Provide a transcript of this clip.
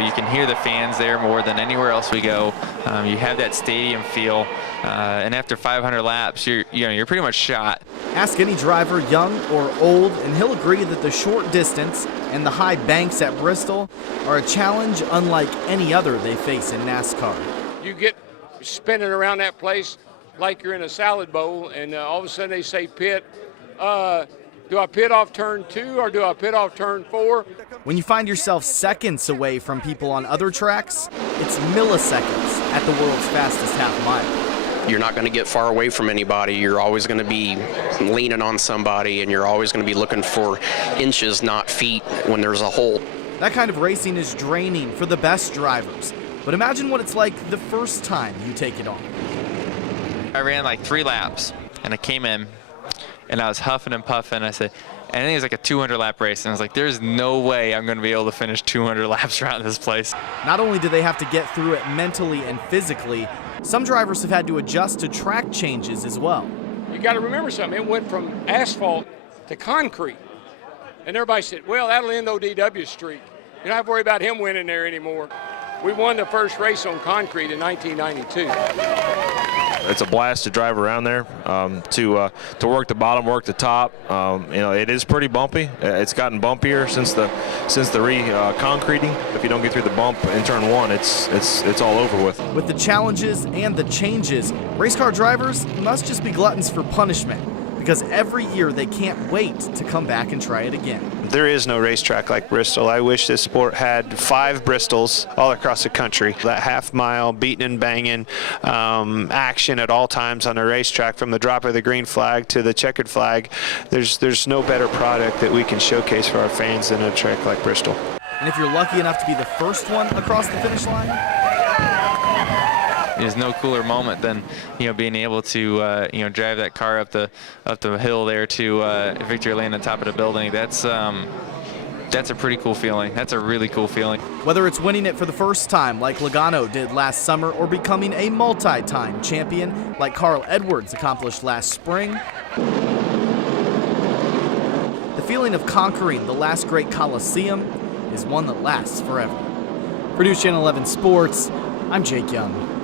You can hear the fans there more than anywhere else we go. You have that stadium feel, and after 500 laps, you're pretty much shot. Ask any driver, young or old, and he'll agree that the short distance and the high banks at Bristol are a challenge unlike any other they face in NASCAR. You get spinning around that place like you're in a salad bowl, and all of a sudden they say pit. Do I pit off turn 2 or do I pit off turn 4? When you find yourself seconds away from people on other tracks, it's milliseconds at the world's fastest half mile. You're not going to get far away from anybody. You're always going to be leaning on somebody, and you're always going to be looking for inches, not feet, when there's a hole. That kind of racing is draining for the best drivers. But imagine what it's like the first time you take it on. I ran like 3 laps, and I came in, and I was huffing and puffing. I said, and I think it was like a 200-lap race, and I was like, there's no way I'm going to be able to finish 200 laps around this place. Not only do they have to get through it mentally and physically, some drivers have had to adjust to track changes as well. You got to remember something. It went from asphalt to concrete. And everybody said, well, that'll end ODW's streak. You don't have to worry about him winning there anymore. We won the first race on concrete in 1992. It's a blast to drive around there, to work the bottom, work the top. It is pretty bumpy. It's gotten bumpier since the concreting. If you don't get through the bump in turn 1, it's all over with. With the challenges and the changes, race car drivers must just be gluttons for punishment, because every year they can't wait to come back and try it again. There is no racetrack like Bristol. I wish this sport had 5 Bristols all across the country. That half mile, beating and banging, action at all times on a racetrack, from the drop of the green flag to the checkered flag. There's no better product that we can showcase for our fans than a track like Bristol. And if you're lucky enough to be the first one across the finish line, there's no cooler moment than being able to drive that car up the hill there to victory lane on top of the building. That's a pretty cool feeling. That's a really cool feeling. Whether it's winning it for the first time like Logano did last summer, or becoming a multi-time champion like Carl Edwards accomplished last spring, the feeling of conquering the last great Coliseum is one that lasts forever. For News Channel 11 Sports, I'm Jake Young.